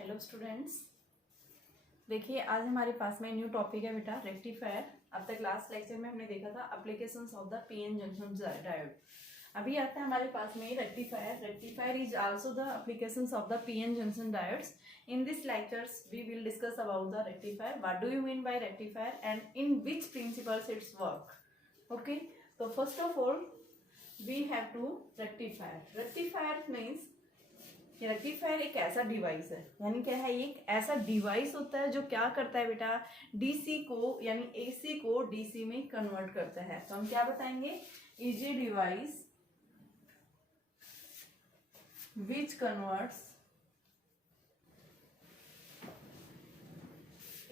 Hello students, देखिए आज हमारे पास में न्यू टॉपिक है बेटा रेक्टिफायर। अब तक लास्ट लेक्चर में हमने देखा था applications of the PN junction diode. अभी आता है हमारे पास में rectifier. Rectifier is also the applications of the PN junction diodes. In this lectures we will discuss about the rectifier. What do you mean by rectifier and in which principles its work? Okay, so first of all we have to rectifier. Rectifier means rectifier एक ऐसा device है, यानी क्या है, ये एक ऐसा device होता है जो क्या करता है बेटा, डीसी को यानी एसी को डीसी में कन्वर्ट करता है। तो हम क्या बताएंगे, is a device which converts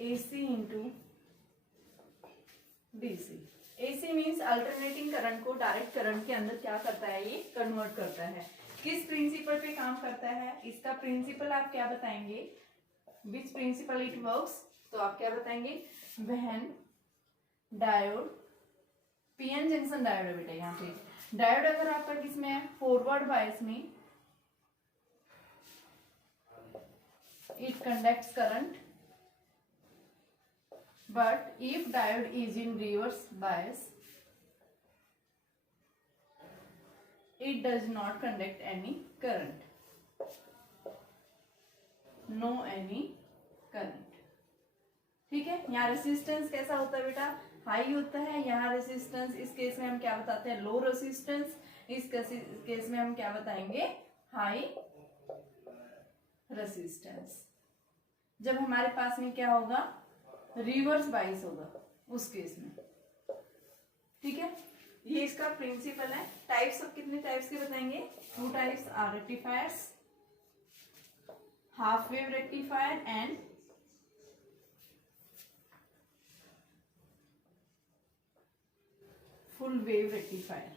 AC into DC. AC means alternating current को डायरेक्ट करंट के अंदर क्या करता है, ये कन्वर्ट करता है। किस प्रिंसिपल पे काम करता है, इसका प्रिंसिपल आप क्या बताएंगे, विच प्रिंसिपल इट वर्क्स, तो आप क्या बताएंगे, when diode, PN junction diode है बेटा, यहाँ पे डायोड अगर आपका किसमें है, फॉरवर्ड बायस में, it conducts current, but if diode is in reverse bias it does not conduct any current, no any current। ठीक है, यहाँ रेसिस्टेंस कैसा होता है बेटा, हाई होता है। यहाँ रेसिस्टेंस इस केस में हम क्या बताते हैं, लो रेसिस्टेंस। इस केस में हम क्या बताएंगे, हाई रेसिस्टेंस। जब हमारे पास में क्या होगा, रिवर्स बाइस होगा उस केस में। ठीक है, ये इसका प्रिंसिपल है। टाइप्स ऑफ कितने टाइप्स के बताएंगे, 2 types are rectifiers, half wave rectifier and full wave rectifier.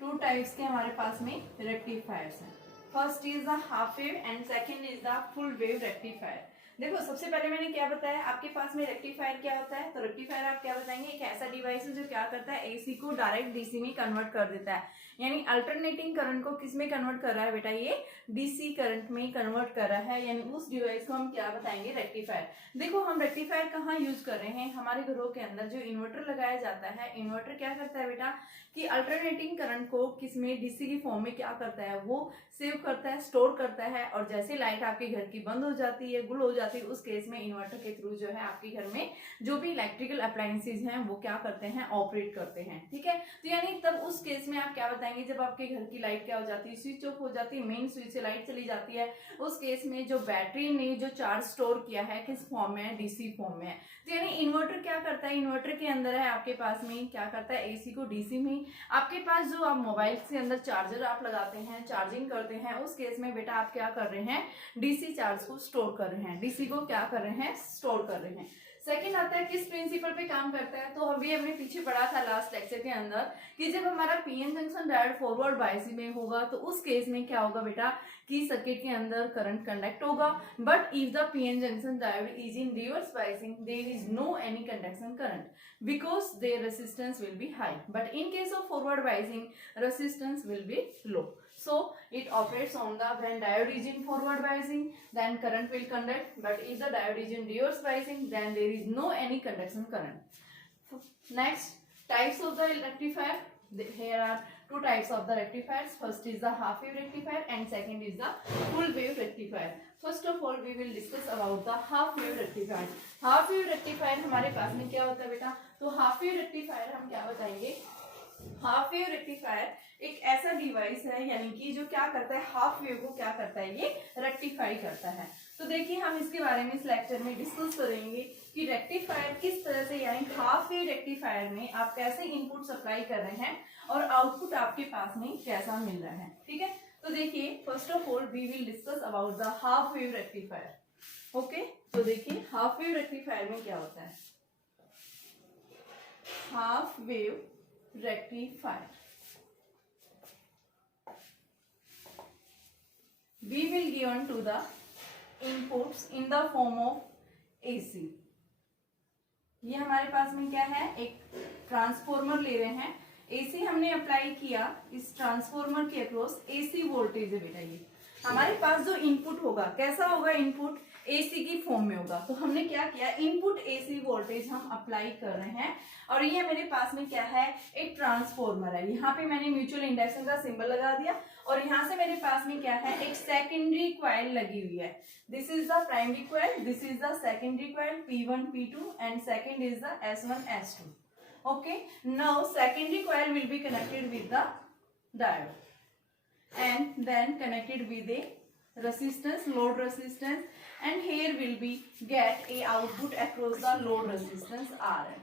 2 types के हमारे पास में रेक्टिफायर्स हैं। First is the half wave and second is the full wave rectifier. देखो सबसे पहले मैंने क्या बताया, आपके पास में रेक्टिफायर क्या होता है, तो रेक्टिफायर आप क्या बताएंगे, एक ऐसा डिवाइस है जो क्या करता है, एसी को डायरेक्ट डीसी में कन्वर्ट कर देता है। यानी अल्टरनेटिंग करंट को किस में कन्वर्ट कर रहा है बेटा, ये डीसी करंट में कन्वर्ट कर रहा है, यानी उस डिवाइस को हम क्या बताएंगे, रेक्टिफायर। देखो हम रेक्टिफायर कहाँ यूज कर रहे हैं, हमारे घरों के अंदर जो इन्वर्टर लगाया जाता है, इन्वर्टर क्या करता है बेटा, कि अल्टरनेटिंग करंट को किसमें, डीसी की फॉर्म में क्या करता है, वो सेव करता है, स्टोर करता है। और जैसे लाइट आपके घर की बंद हो जाती है, गुल हो जाती है, उस केस में इन्वर्टर के थ्रू जो है आपके घर में जो भी इलेक्ट्रिकल अप्लायंसेज हैं वो क्या करते हैं, ऑपरेट करते हैं। ठीक है, तो यानी तब उस केस में आप क्या बताएंगे, जब आपके घर की लाइट क्या हो जाती है, स्विच ऑफ हो जाती है, मेन स्विच से लाइट चली जाती है, उस केस में जो बैटरी ने जो चार्ज स्टोर किया है किस फॉर्म में है, डीसी फॉर्म में है। तो यानी इन्वर्टर क्या करता है, इन्वर्टर के अंदर है आपके पास में क्या करता है, एसी को डीसी में। आपके पास जो आप मोबाइल के अंदर चार्जर आप लगाते हैं, चार्जिंग करते हैं, उस केस में बेटा आप क्या कर रहे हैं, डीसी चार्ज को स्टोर कर रहे हैं, डीसी को क्या कर रहे हैं, स्टोर कर रहे हैं। सेकंड आता है किस प्रिंसिपल पे काम करता है, तो अभी हमने पीछे पढ़ा था लास्ट लेक्चर के अंदर कि जब हमारा PN junction diode forward bias में होगा तो उस केस में क्या होगा बेटा, कि सर्किट के अंदर करंट कंडक्ट होगा, but if the PN junction diode is in reverse biasing there is no any conduction current because their resistance will be high, but in case of forward biasing resistance will be low. So it operates on the, when diode is in forward biasing then current will conduct, but if the diode is in reverse biasing then there is no any conduction current. Next, types of the rectifier. Here are 2 types of the rectifiers. First is the half wave rectifier and second is the full wave rectifier. First of all we will discuss about the half wave rectifier. Half wave rectifier हमारे पास में क्या होता है बेटा, तो half wave rectifier हम क्या बताएंगे, हाफ वेव रेक्टिफायर एक ऐसा डिवाइस है, यानी कि जो क्या करता है, हाफ वेव को क्या करता है, ये रेक्टिफाई करता है। तो देखिए हम इसके बारे में इस लेक्चर में डिस्कस करेंगे कि रेक्टिफायर किस तरह से, यानी हाफ वेव रेक्टिफायर में आप कैसे इनपुट सप्लाई कर रहे हैं और आउटपुट आपके पास में कैसा मिल रहा है। ठीक है, तो देखिए first of all we will discuss about the half wave rectifier. Okay, तो देखिए हाफ वेव रेक्टिफायर में क्या होता है, half wave rectifier we will given to the inputs in the form of AC। ये हमारे पास में क्या है, एक ट्रांसफॉर्मर ले रहे हैं, एसी हमने अप्लाई किया इस ट्रांसफॉर्मर के अक्रॉस, एसी वोल्टेज है बेटा। ये हमारे पास जो इनपुट होगा कैसा होगा, इनपुट एसी की फॉर्म में होगा। तो हमने क्या किया, इनपुट एसी वोल्टेज हम अप्लाई कर रहे हैं। और ये मेरे पास में क्या है, एक ट्रांसफॉर्मर है। यहाँ पे मैंने म्यूचुअल इंडक्शन का सिंबल लगा दिया और यहाँ से मेरे पास में क्या है, एक सेकेंडरी क्वाइल लगी हुई है। This is the primary coil, this is the secondary coil P1 P2 and second is the S1 S2। Okay, now secondary coil will be connected with the diode and then connected with a resistance, load resistance, and here will be get a output across the load resistance RL.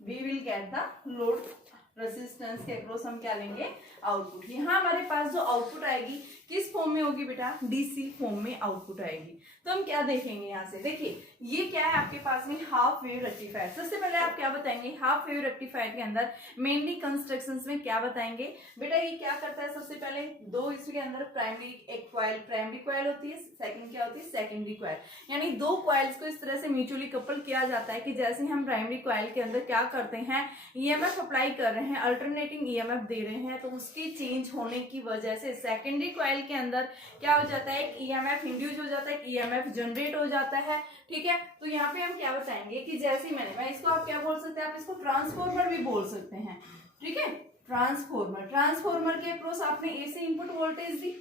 We will get the load resistance के across हम क्या लेंगे, output. यहाँ हमारे पास जो output आएगी किस form में होगी बेटा, डीसी फॉर्म में आउटपुट आएगी। तो हम क्या देखेंगे यहाँ से, देखिए ये क्या है आपके पास में, हाफ वेव रेक्टिफायर। सबसे पहले आप क्या बताएंगे, हाफ वेव रेक्टिफायर के अंदर मेनली कंस्ट्रक्शंस में क्या बताएंगे बेटा, ये क्या करता है, सबसे पहले दो इसके अंदर प्राइमरी एक क्वाइल, प्राइमरी क्वाइल होती है, सेकंड क्या होती है, सेकेंडरी क्वाइल। यानी दो क्वाइल्स को इस तरह से म्यूचुअली कपल किया जाता है कि जैसे हम प्राइमरी क्वाइल के अंदर क्या करते हैं, ईएमएफ अप्लाई कर रहे हैं, अल्टरनेटिंग ईएमएफ दे रहे हैं, तो उसकी चेंज होने की वजह से सेकेंडरी क्वाइल के अंदर क्या हो जाता है, एक ईएमएफ इंड्यूस हो जाता है, एक ईएमएफ जनरेट हो जाता है। ठीक है, तो यहाँ पे हम क्या बताएंगे कि जैसे मैं इसको आप क्या बोल सकते हैं, आप इसको ट्रांसफॉर्मर भी बोल सकते हैं। ठीक है, ट्रांसफॉर्मर, ट्रांसफॉर्मर के अक्रॉस आपने एसी इनपुट वोल्टेज दी।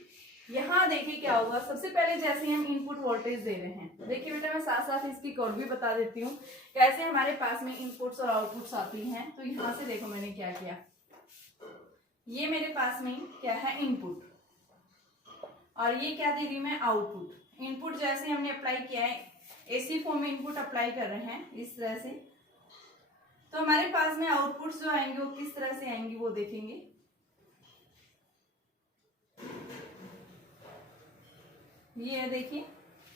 यहाँ देखिए क्या होगा, सबसे पहले जैसे हम इनपुट वोल्टेज दे रहे हैं, देखिए बेटा मैं साथ साथ इसकी कोड भी बता देती हूँ कैसे हमारे पास में इनपुट्स और आउटपुट्स आती हैं। तो यहाँ से देखो मैंने क्या किया, ये मेरे पास में क्या है इनपुट और ये क्या दे रही मैं, आउटपुट। इनपुट जैसे हमने अप्लाई किया है, एसी फॉर्म में इनपुट अप्लाई कर रहे हैं इस तरह से, तो हमारे पास में आउटपुट्स जो आएंगे वो किस तरह से आएंगी वो देखेंगे। ये देखिए,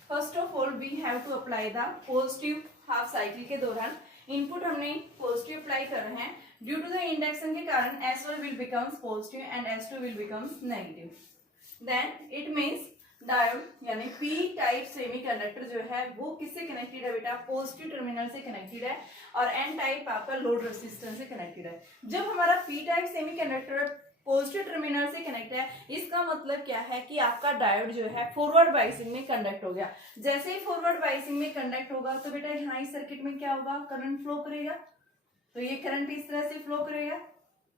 first of all we have to apply the positive half cycle के दौरान इनपुट हमने पॉजिटिव अप्लाई कर रहे हैं। ड्यू टू द इंडक्शन के कारण S1 will becomes positive and S2 will becomes negative. Then it means diode यानी P type semiconductor जो है वो किससे कनेक्टेड है बेटा, पॉजिटिव टर्मिनल से कनेक्टेड है और एन टाइप आपका लोड रेजिस्टेंस से कनेक्टेड है। जब हमारा P type semiconductor positive terminal से कनेक्ट है, इसका मतलब क्या है कि आपका डायोड जो है फॉरवर्ड बाइसिंग में कंडक्ट हो गया। जैसे ही फॉरवर्ड बाइसिंग में कंडक्ट होगा तो बेटा यहाँ इस सर्किट में क्या होगा, करंट फ्लो करेगा। तो ये करंट इस तरह से फ्लो करेगा।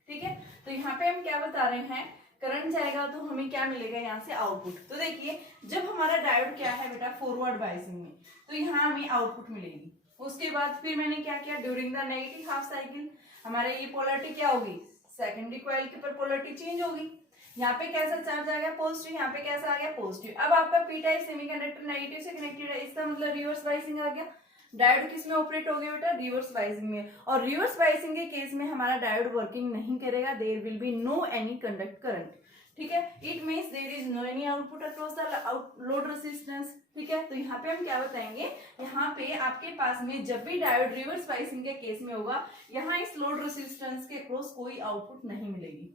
ठीक है, तो यहाँ पे हम क्या बता रहे हैं, करंट जाएगा तो हमें क्या मिलेगा यहाँ से, आउटपुट। तो देखिए जब हमारा डायोड क्या है बेटा फॉरवर्ड बाइसिंग में, तो यहाँ हमें आउटपुट मिलेगी। उसके बाद फिर मैंने क्या किया, during the negative half cycle हमारे ये पोलरिटी क्या होगी, सेकेंडरी कॉइल के ऊपर पोलरिटी चेंज होगी। यहाँ पे कैसा चार्ज आ गया, पॉजिटिव, यहाँ पे कैसा आ गया, पॉजिटिव। अब आपका पी टाइप सेमीकंडक्टर नेगेटिव से कनेक्टेड है, इसका मतलब रिवर्स बाइसिंग आ गया। डायोड किस में ऑपरेट हो गया बेटा, रिवर्स बाइसिंग में। और रिवर्स बाइसिंग के केस में हमारा डायोड वर्किंग नहीं करेगा, there will be no any conduct current. ठीक है, it means there is no any output across the load resistance. ठीक है, तो यहाँ पे हम क्या बताएंगे, यहाँ पे आपके पास में जब भी डायोड रिवर्स बाइसिंग के केस में होगा, यहाँ इस लोड रेजिस्टेंस के अक्रॉस कोई आउटपुट नहीं मिलेगी।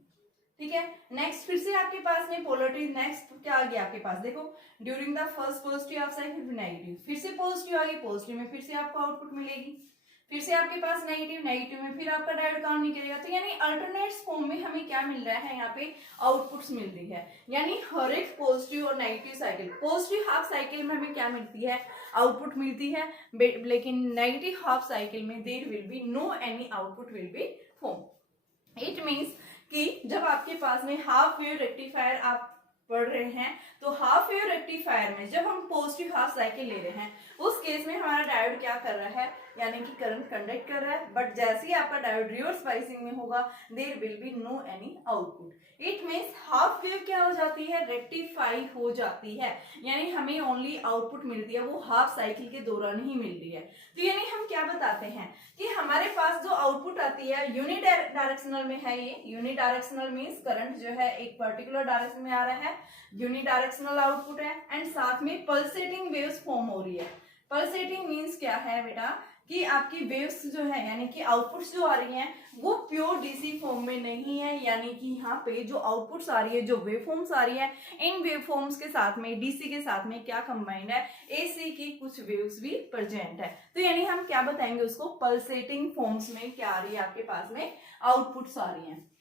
ठीक है, नेक्स्ट फिर से आपके पास में पोलरिटी, नेक्स्ट क्या आ गया आपके पास, देखो during the first positive half cycle negative, फिर से पॉजिटिव आ गई, पॉजिटिव में फिर से आपको आउटपुट मिलेगी, फिर से आपके पास नेगेटिव, नेगेटिव में फिर आपका डायोड काम नहीं करेगा। तो यानी अल्टरनेट्स फॉर्म में हमें क्या मिल रहा है, यहाँ पे आउटपुट्स मिल रही है। यानी हर एक पॉजिटिव और negative cycle, positive half cycle में हमें क्या मिलती है, आउटपुट मिलती है, लेकिन नेगेटिव हाफ साइकिल में there will be no any output will be form. It means कि जब आपके पास में हाफ वेव रेक्टिफायर आप पढ़ रहे हैं, तो हाफ वेव रेक्टिफायर में जब हम पॉजिटिव हाफ साइकिल ले रहे हैं, उस केस में हमारा डायोड क्या कर रहा है, यानी कि करंट कंडक्ट कर रहा है। बट जैसे ही आपका डायोड रिवर्स बाइसिंग में होगा, there will be no any output. It means half wave क्या हो जाती है, रेक्टिफाई हो जाती है, यानी हमें ओनली आउटपुट मिलती है, वो हाफ साइकिल के दौरान ही मिल रही है। तो यानी हम क्या बताते हैं कि हमारे पास जो आउटपुट आती है यूनिट डायरेक्शनल में है। ये यूनिट डायरेक्शनल मीन्स करंट जो है एक पर्टिकुलर डायरेक्शन में आ रहा है, यूनिट डायरेक्शनल आउटपुट है, एंड साथ में पल्सेटिंग वेव्स फॉर्म हो रही है। पल्सेटिंग मीन्स क्या है बेटा, कि आपकी वेव्स जो है यानी कि आउटपुट्स जो आ रही हैं वो प्योर डीसी फॉर्म में नहीं है, यानी कि यहाँ पे जो आउटपुट्स आ रही है, जो वेव फॉर्म्स आ रही है, इन वेव फॉर्म्स के साथ में डीसी के साथ में क्या कंबाइंड है, एसी की कुछ वेव्स भी प्रेजेंट है। तो यानी हम क्या बताएंगे उसको, पल्सेटिंग फॉर्म्स में क्या आ रही है आपके पास में आउटपुट्स आ रही हैं।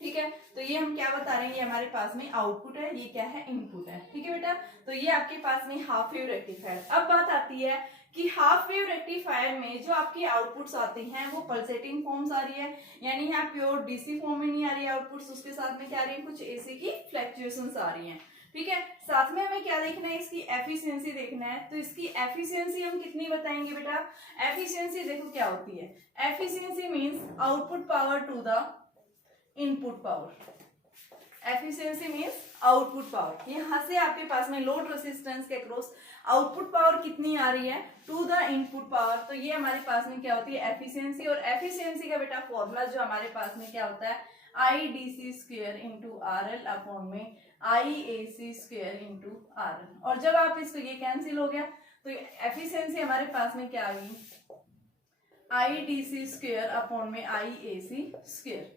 ठीक है, तो ये हम क्या बता रहे हैं, ये हमारे पास में आउटपुट है, ये क्या है, इनपुट है। ठीक है बेटा, तो ये आपके पास में हाफ वेव रेक्टिफायर। अब बात आती है कि हाफ वेव रेक्टिफायर में जो आपकी आउटपुट्स आती हैं वो पल्सेटिंग फॉर्म्स आ रही है, यानी यहाँ प्योर डीसी फॉर्म में नहीं आ रही है आउटपुट्स, उसके साथ में क्या आ रही है, कुछ एसी की फ्लक्चुएशंस आ रही हैं। ठीक है, साथ में हमें क्या देखना है, इसकी एफिशिएंसी देखना है। तो इसकी एफिशिएंसी हम कितनी बताएंगे बेटा, एफिशिएंसी देखो क्या होती है, efficiency means output power to the input power. Efficiency means output power, यहां से आपके पास में लोड रेसिस्टेंस के अक्रॉस आउटपुट पावर कितनी आ रही है टू द इनपुट पावर। तो ये हमारे पास में क्या होती है, एफिशिएंसी। और एफिशिएंसी का बेटा फॉर्मूला जो हमारे पास में क्या होता है, I D C square into R L upon में I A C square into R L. और जब आप इसको ये कैंसिल हो गया तो एफिशिएंसी हमारे पास में क्या आ गई, I D C square upon में आई ए सी स्क्वेयर,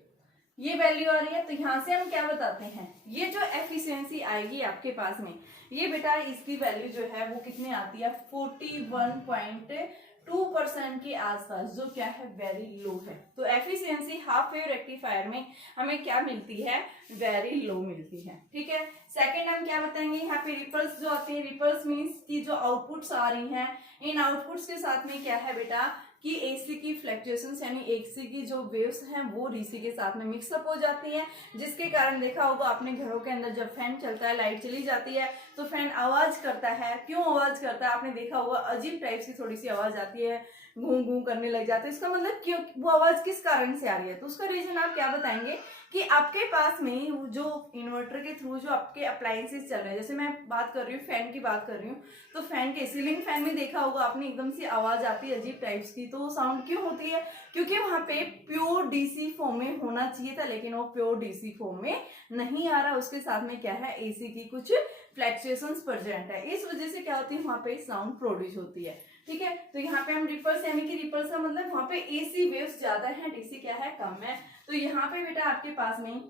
ये वैल्यू आ रही है। तो यहां से हम क्या बताते हैं, ये जो एफिशिएंसी आएगी आपके पास में, ये बेटा इसकी वैल्यू जो है वो कितनी आती है, 41.2% के आसपास, जो क्या है वेरी लो है। तो एफिशिएंसी हाफ वेव रेक्टिफायर में हमें क्या मिलती है, वेरी लो मिलती है। ठीक है, सेकंड हम क्या बताएंगे, यहाँ पे रिपल्स जो आती है, रिपल्स मीन्स की जो आउटपुट्स आ रही हैं, इन आउटपुट्स के साथ में क्या है बेटा कि एसी की फ्लक्चुएशंस यानी एसी की जो वेव्स हैं वो डीसी के साथ में मिक्सअप हो जाती हैं, जिसके कारण देखा होगा आपने घरों के अंदर जब फैन चलता है, लाइट चली जाती है तो फैन आवाज करता है। क्यों आवाज करता है, आपने देखा होगा अजीब टाइप की थोड़ी सी आवाज आती है, घूं घूं करने लग जाते हैं। इसका मतलब क्यों, वो आवाज किस कारण से आ रही है, तो उसका रीजन आप क्या बताएंगे कि आपके पास में जो इन्वर्टर के थ्रू जो आपके अप्लायंसेस चल रहे हैं, जैसे मैं बात कर रही हूँ फैन की बात कर रही हूँ, तो फैन के सीलिंग फैन में देखा होगा आपने एकदम से आवाज आती है अजीब टाइप्स की, तो वो साउंड क्यों होती है, क्योंकि वहां पे प्योर डीसी फॉर्म में होना चाहिए था, लेकिन वो प्योर डीसी फॉर्म में नहीं आ रहा, उसके साथ में क्या है, एसी की कुछ फ्लक्चुएशंस प्रेजेंट है, इस वजह से क्या होती है, वहां पे साउंड प्रोड्यूस होती है। ठीक है, तो यहाँ पे हम रिपल्स यानी कि रिपल्स का मतलब वहां पे एसी वेव्स ज्यादा है, डीसी क्या है, कम है। तो यहाँ पे बेटा आपके पास में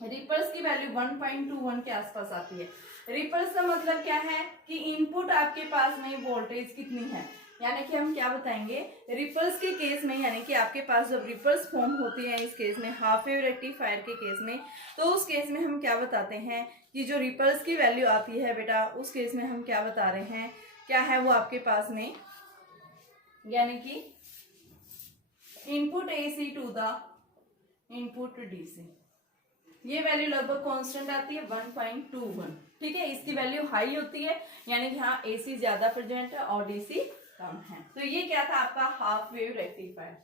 रिपल्स की वैल्यू 1.21 के आसपास आती है। रिपल्स का मतलब क्या है कि इनपुट आपके पास में वोल्टेज कितनी है, यानी कि हम क्या बताएंगे, रिपल्स के केस में, यानी कि आपके पास जब रिपल्स फॉर्म होती है इस केस में हाफ वेव रेक्टिफायर के केस में, तो उस केस में हम क्या बताते हैं कि जो रिपल्स की वैल्यू आती है बेटा, उस केस में हम क्या बता रहे हैं, क्या है वो आपके पास में, यानी कि input AC to the input DC, ये वैल्यू लगभग कांस्टेंट आती है 1.21। ठीक है, इसकी वैल्यू हाई होती है, यानी कि हाँ एसी ज्यादा प्रेजेंट है और डीसी कम है। तो ये क्या था आपका हाफ वेव रेक्टिफायर।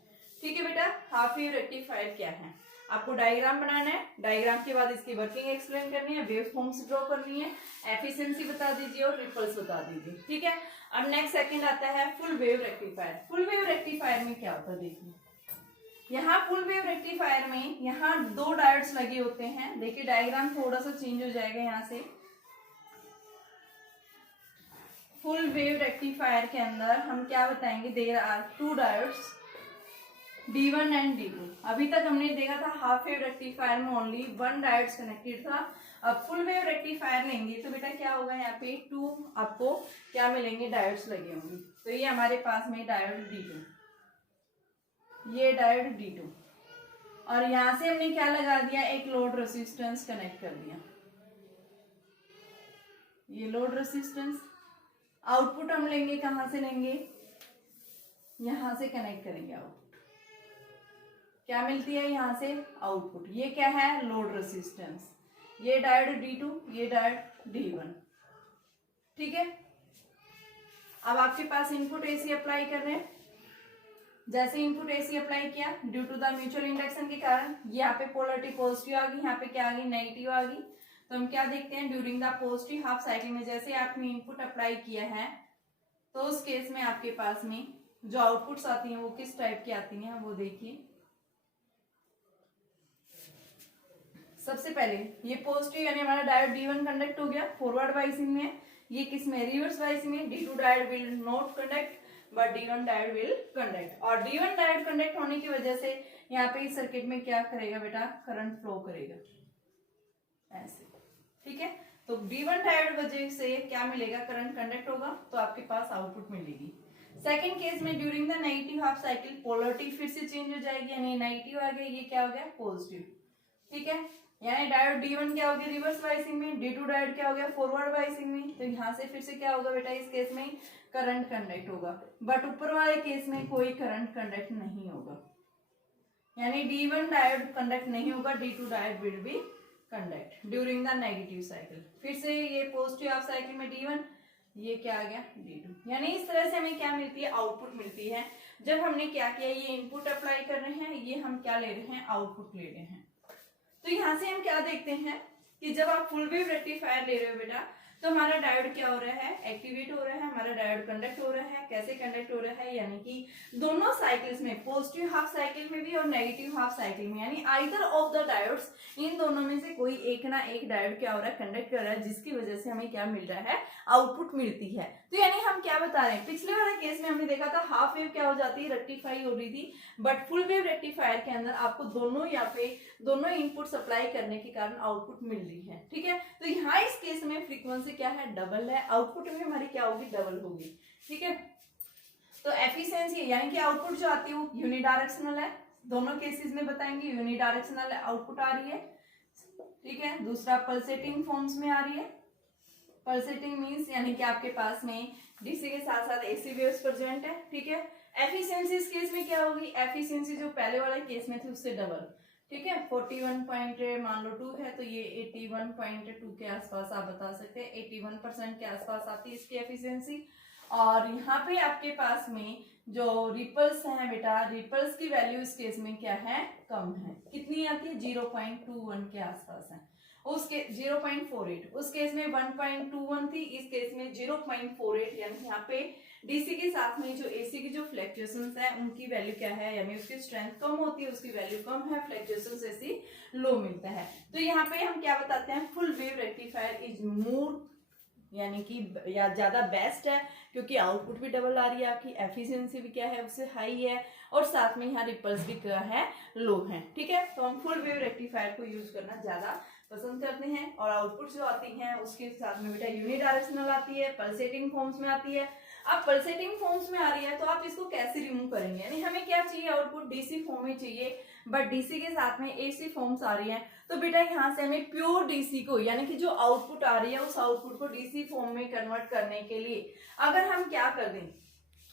ठीक है बेटा, हाफ वेव रेक्टिफायर क्या है, आपको डायग्राम बनाना है, डायग्राम के बाद इसकी वर्किंग एक्सप्लेन करनी है, वेव फॉर्म्स ड्रॉ करनी है, एफिशिएंसी बता दीजिए और रिपल्स बता दीजिए। ठीक है, अब नेक्स्ट सेकंड आता है full wave rectifier. Full wave rectifier में क्या होता है, देखिए यहाँ फुल वेव रेक्टिफायर में यहाँ दो डायोड्स लगे होते हैं। देखिए डायग्राम थोड़ा सा चेंज हो जाएगा यहाँ से। फुल वेव रेक्टिफायर के अंदर हम क्या बताएंगे, there are two diodes D1 and D2। अभी तक हमने देखा था हाफ वेव रेक्टिफायर में ओनली वन डायोड्स कनेक्टेड था। अब फुल वेव रेक्टिफायर लेंगे तो बेटा क्या होगा, यहाँ पे टू आपको क्या मिलेंगे, डायोड्स लगे होंगे। तो ये हमारे पास में डायोड D2, ये डायोड D2, और यहां से हमने क्या लगा दिया, एक लोड रेसिस्टेंस कनेक्ट कर दिया, ये लोड रेसिस्टेंस। आउटपुट हम लेंगे, कहां से लेंगे, यहां से कनेक्ट करेंगे आउटपुट, क्या मिलती है यहां से, आउटपुट। ये क्या है, लोड रेसिस्टेंस, ये डायोड D2, ये डायोड D1। ठीक है, अब आपके पास इनपुट एसी अप्लाई कर रहे हैं, जैसे इनपुट एसी अप्लाई किया, due to the mutual induction के कारण यहाँ पे पोलरिटी पॉजिटिव आ गई, यहाँ पे क्या आ गई, नेगेटिव आ गई। तो हम क्या देखते हैं, during the positive half cycle में जैसे आपने इनपुट अप्लाई किया है, तो उस केस में आपके पास में जो आउटपुट्स आती हैं वो किस टाइप की आती हैं, वो देखिए। सबसे पहले ये पॉजिटिव यानी हमारा डायोड D1 कंडक्ट हो गया, फॉरवर्ड वाइसिंग में। ये किस में, रिवर्स वाइसिंग में, D2 diode will not conduct but D1 diode will conduct. और D1 डायोड कंडक्ट होने की वजह से यहाँ पे इस सर्किट में क्या करेगा बेटा, करंट फ्लो करेगा ऐसे, ठीक है। तो D1 डायोड वजह से क्या मिलेगा, करंट कंडक्ट होगा, तो आपके पास आउटपुट मिलेगी। सेकंड केस में during the negative half cycle polarity फिर से चेंज हो जाएगी, यानी नेगेटिव आ गया, ये क्या हो गया, पॉजिटिव, ठीक है। यानी डायोड D1 क्या हो गया, रिवर्स बाइसिंग में, D2 डायोड क्या हो गया, फॉरवर्ड बाइसिंग में। तो यहाँ से फिर से क्या होगा बेटा, इस केस में करंट कंडक्ट होगा, बट ऊपर वाले केस में कोई करंट कंडक्ट नहीं होगा, यानी D1 डायोड कंडक्ट नहीं होगा, D2 diode will be conduct during the negative cycle. फिर से ये पॉजिटिव हाफ साइकिल में D1, ये क्या आ गया, D2। यानी इस तरह से हमें क्या मिलती है, आउटपुट मिलती है। जब हमने क्या किया, ये इनपुट अप्लाई कर रहे हैं, ये हम क्या ले रहे हैं, आउटपुट ले रहे हैं। तो यहाँ से हम क्या देखते हैं कि जब आप फुल वेव रेक्टिफायर ले रहे हो बेटा, तो हमारा डायोड क्या हो रहा है, एक्टिवेट हो रहा है, हमारा डायोड कंडक्ट हो रहा है। कैसे कंडक्ट हो रहा है, यानी कि दोनों साइकिल्स में, पॉजिटिव हाफ साइकिल में भी और नेगेटिव हाफ साइकिल में, यानी आइदर ऑफ द डायोड्स, इन दोनों में से कोई एक ना एक डायोड क्या हो रहा है, कंडक्ट कर रहा है, जिसकी वजह से हमें क्या मिल रहा है, आउटपुट मिलती है। तो यानी हम क्या बता रहे हैं, पिछले वाले केस में हमने देखा था हाफ वेव क्या हो जाती है, रेक्टिफाई हो रही थी, बट फुल वेव रेक्टिफायर के अंदर आपको दोनों यहाँ पे दोनों इनपुट सप्लाई करने के कारण आउटपुट मिल रही है, ठीक है। तो यहाँ इस केस में फ्रीक्वेंसी क्या है, डबल है, आउटपुट में हमारी क्या होगी, डबल होगी, ठीक है। तो एफिशिएंसी यानी कि आउटपुट जो आती है वो यूनिडायरेक्शनल है, दोनों केसेस में बताएंगे यूनिडायरेक्शनल आउटपुट आ रही है, ठीक है। दूसरा पल्सेटिंग फॉर्म्स में आ रही है, पल्सेटिंग मींस यानी कि आपके पास में डीसी के साथ साथ एसी वेव्स प्रेजेंट है, ठीक है। एफिशिएंसी इस केस में क्या होगी, एफिशिएंसी जो पहले वाले केस में थी उससे डबल, ठीक है। 41 पॉइंट मान लो 2 है, तो ये 81.2 के आसपास आप बता सकते हैं, 81% के आसपास आती है इसकी एफिशिएंसी। और यहाँ पे आपके पास में जो रिपल्स है बेटा, रिपल्स की वैल्यू इस केस में क्या है, कम है, कितनी आती है, 0.21 के आसपास है, उसके 0.48, उस केस में 1.21 थी, इस केस में 0.48, यानी यहाँ पे डीसी के साथ में जो एसी की जो फ्लक्चुएशंस है उनकी वैल्यू क्या है, यानी उसकी स्ट्रेंथ कम होती है, उसकी वैल्यू कम है, फ्लक्चुएशंस ऐसी लो मिलता है। तो यहाँ पे हम क्या बताते हैं, full wave rectifier is more यानी कि या ज्यादा बेस्ट है, क्योंकि आउटपुट भी डबल आ रही है, आपकी एफिशिएंसी भी क्या है, उससे हाई है, और साथ में यहाँ रिपल्स भी क्या है, लो है, ठीक है। तो हम फुल वेव रेक्टिफायर को यूज करना ज्यादा पसंद करते हैं। और आउटपुट जो आती है उसके साथ में बेटा यूनिडायरेक्शनल आती है, पल्सेटिंग फॉर्म्स में आती है। अब पल्सेटिंग फॉर्म्स में आ रही है तो आप इसको कैसे रिमूव करेंगे, यानी हमें क्या चाहिए, आउटपुट डीसी फॉर्म में चाहिए, बट डीसी के साथ में एसी फॉर्म्स आ रही है, तो बेटा यहाँ से हमें प्योर डीसी को, यानी कि जो आउटपुट आ रही है उस आउटपुट को डीसी फॉर्म में कन्वर्ट करने के लिए अगर हम क्या कर दें,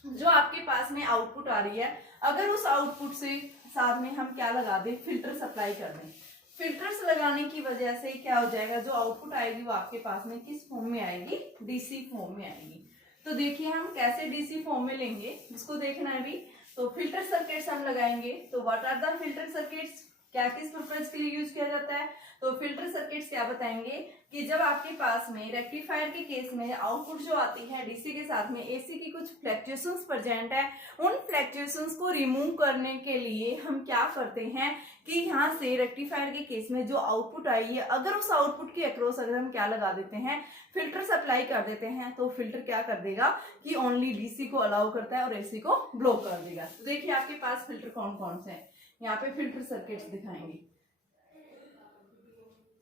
जो आपके पास में आउटपुट आ रही है, अगर उस आउटपुट से साथ में हम क्या लगा दें, फिल्टर सप्लाई कर दें। फिल्टर्स लगाने की वजह से क्या हो जाएगा, जो आउटपुट आएगी वो आपके पास में किस फॉर्म में आएगी, डीसी फॉर्म में आएगी। तो देखिए हम कैसे डीसी फॉर्म में लेंगे, इसको देखना है अभी। तो फिल्टर सर्किट्स हम लगाएंगे, तो what are the filter circuits, क्या किस पर्पज के लिए यूज किया जाता है। तो फिल्टर सर्किट्स क्या बताएंगे कि जब आपके पास में रेक्टिफायर के केस में आउटपुट जो आती है डीसी के साथ में एसी की कुछ फ्लक्चुएशंस प्रेजेंट है, उन फ्लक्चुएशंस को रिमूव करने के लिए हम क्या करते हैं कि यहाँ से रेक्टिफायर के केस में जो आउटपुट आई है, अगर उस आउटपुट के अक्रॉस अगर हम क्या लगा देते हैं, फिल्टर सप्लाई कर देते हैं, तो फिल्टर क्या कर देगा कि ओनली डीसी को अलाउ करता है और एसी को ब्लॉक कर देगा। तो देखिए आपके पास फिल्टर कौन कौन से हैं, यहाँ पे फिल्टर सर्किट्स दिखाएंगे।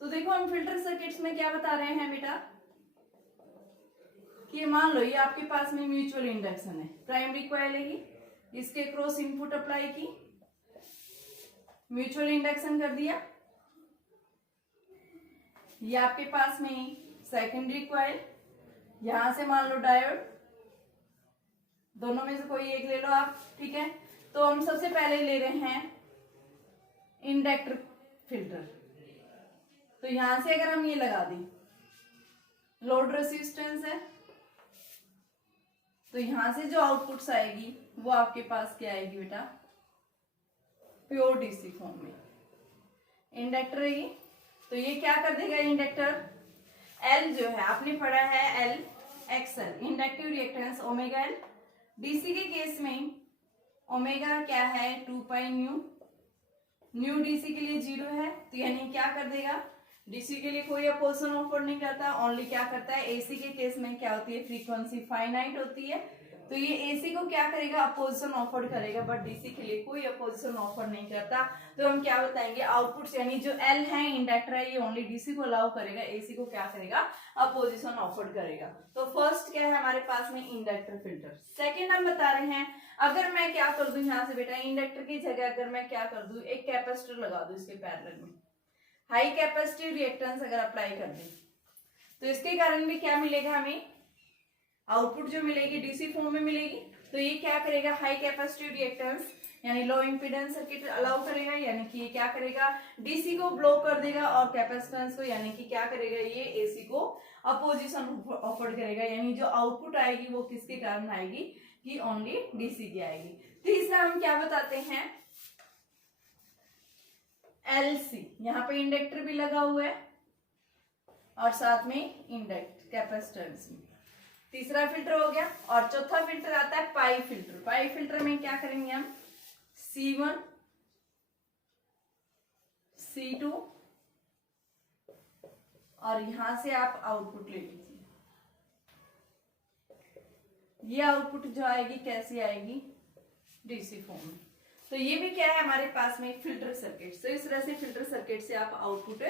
तो देखो हम फिल्टर सर्किट्स में क्या बता रहे हैं बेटा, कि मान लो ये आपके पास में म्यूचुअल इंडक्शन है, प्राइमरी कॉइल है, इसके क्रॉस इनपुट अप्लाई की, म्यूचुअल इंडक्शन कर दिया। ये आपके पास में सेकेंडरी कॉइल, यहां से मान लो डायोड, दोनों में से कोई एक ले लो आप, ठीक है। तो हम सबसे पहले ले रहे हैं इंडक्टर फिल्टर, तो यहां से अगर हम ये लगा दें, लोड रेसिस्टेंस है, तो यहां से जो आउटपुट्स आएगी वो आपके पास क्या आएगी बेटा, प्योर डीसी फॉर्म में। इंडक्टर है, तो ये क्या कर देगा इंडक्टर, एल जो है आपने पढ़ा है L XL, inductive reactance omega L. DC के केस में ओमेगा क्या है 2 पाई न्यू, न्यू डीसी के लिए 0 है, तो यानी क्या कर देगा, डीसी के लिए कोई अपोजिशन ऑफर नहीं करता, ओनली क्या करता है, एसी के केस में क्या होती है, फ्रीक्वेंसी फाइनाइट होती है, तो ये एसी को क्या करेगा, अपोजिशन ऑफर करेगा, बट डीसी के लिए कोई अपोजिशन ऑफर नहीं करता। तो हम क्या बताएंगे, आउटपुट यानी जो एल है इंडक्टर है, ये ओनली डीसी को अलाउ करेगा, एसी को क्या करेगा, अपोजिशन ऑफर करेगा। तो फर्स्ट क्या है हमारे पास में, इंडक्टर फिल्टर। सेकेंड हम बता रहे हैं, अगर मैं क्या कर दूं यहाँ से बेटा, इंडक्टर की जगह अगर मैं क्या कर दूं, एक कैपेसिटर लगा दूं इसके पैरेलल में, हाई कैपेसिटिव रिएक्टेंस अगर अप्लाई कर दें, तो इसके कारण भी क्या मिलेगा हमें, आउटपुट जो मिलेगी डीसी फॉर्म में मिलेगी। तो ये क्या करेगा, हाई कैपेसिटिव रिएक्टेंस यानी लो इम्पीडेंस सर्किट अलाउ करेगा, यानी कि ये क्या करेगा, डीसी को ब्लॉक कर देगा, और कैपेसिटेंस को यानी कि क्या करेगा, ये एसी को अपोजिशन ऑफर करेगा, यानी जो आउटपुट आएगी वो किसके कारण आएगी, कि ओनली डीसी की आएगी। तीसरा हम क्या बताते हैं, एलसी, यहाँ पे इंडक्टर भी लगा हुआ है और साथ में इंडक्ट कैपेसिटेंस में। तीसरा फिल्टर हो गया, और चौथा फिल्टर आता है पाई फिल्टर। पाई फिल्टर में क्या करेंगे हम, C1 C2 और यहां से आप आउटपुट ले लीजिए। ये आउटपुट जो आएगी कैसी आएगी, डीसी फॉर्म में। तो ये भी क्या है हमारे पास में फिल्टर सर्किट। तो इस तरह से फिल्टर सर्किट से आप आउटपुट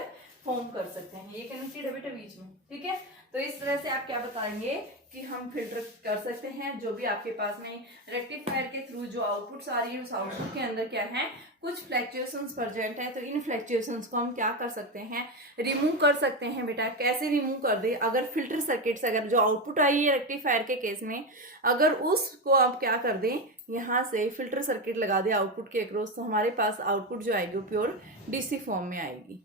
फॉर्म कर सकते हैं। ये कनेक्टेड है बेटा बीच में, ठीक है। तो इस तरह से आप क्या बताएंगे कि हम फिल्टर कर सकते हैं जो भी आपके पास में रेक्टिफायर के थ्रू जो आउटपुट्स आ रही है, उस आउटपुट के अंदर क्या है, कुछ फ्लैक्चुएशंस प्रेजेंट है। तो इन फ्लैक्चुएशंस को हम क्या कर सकते हैं, रिमूव कर सकते हैं बेटा। कैसे रिमूव कर दे, अगर फिल्टर सर्किट से अगर जो आउटपुट आई है रेक्टिफायर के केस में, अगर उसको आप क्या कर दें, यहाँ से फिल्टर सर्किट लगा दे आउटपुट के अक्रॉस, तो हमारे पास आउटपुट जो आएगी वो प्योर डीसी फॉर्म में आएगी।